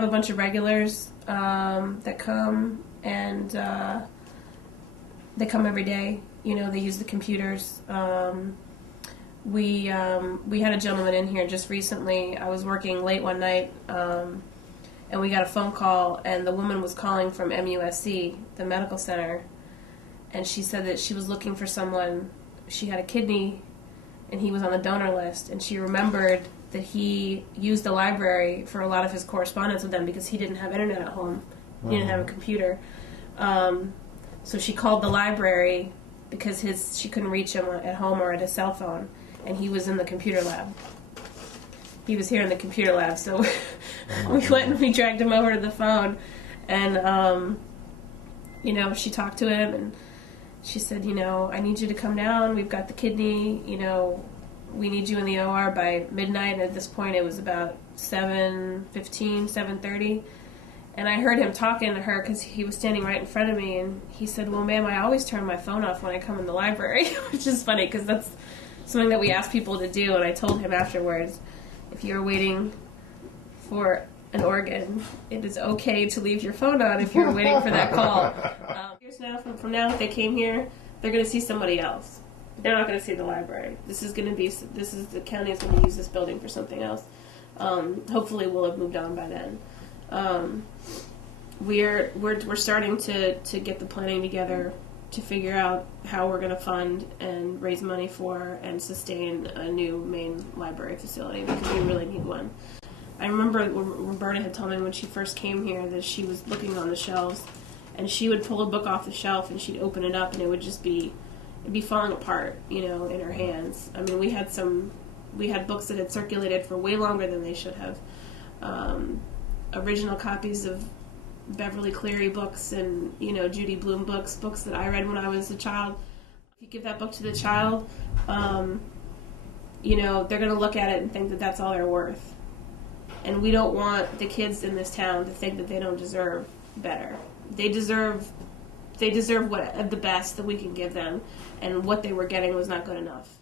have a bunch of regulars that come, and they come every day. You know, they use the computers. We had a gentleman in here just recently. I was working late one night, and we got a phone call, and the woman was calling from MUSC, the medical center, and she said that she was looking for someone. She had a kidney, and he was on the donor list, and she remembered that he used the library for a lot of his correspondence with them because he didn't have internet at home. He didn't have a computer. So she called the library because she couldn't reach him at home or at his cell phone, and he was in the computer lab. He was here in the computer lab, so we went and we dragged him over to the phone, and you know, she talked to him, and she said, you know, I need you to come down. We've got the kidney. You know, we need you in the OR by midnight. And at this point, it was about 7:15, 7:30. And I heard him talking to her because he was standing right in front of me. And he said, well, ma'am, I always turn my phone off when I come in the library, which is funny because that's something that we ask people to do. And I told him afterwards, if you're waiting for an organ, it is okay to leave your phone on if you're waiting for that call. Years now, from now, if they came here, they're going to see somebody else. They're not going to see the library. The county is going to use this building for something else. Hopefully, we'll have moved on by then. We're starting to get the planning together to figure out how we're going to fund and raise money for and sustain a new main library facility because we really need one. I remember Roberta had told me when she first came here that she was looking on the shelves, and she would pull a book off the shelf and she'd open it up and it would just it'd be falling apart, you know, in her hands. I mean, we had books that had circulated for way longer than they should have. Original copies of Beverly Cleary books and, you know, Judy Blume books that I read when I was a child. If you give that book to the child, you know, they're going to look at it and think that that's all they're worth. And we don't want the kids in this town to think that they don't deserve better. They deserve the best that we can give them, and what they were getting was not good enough.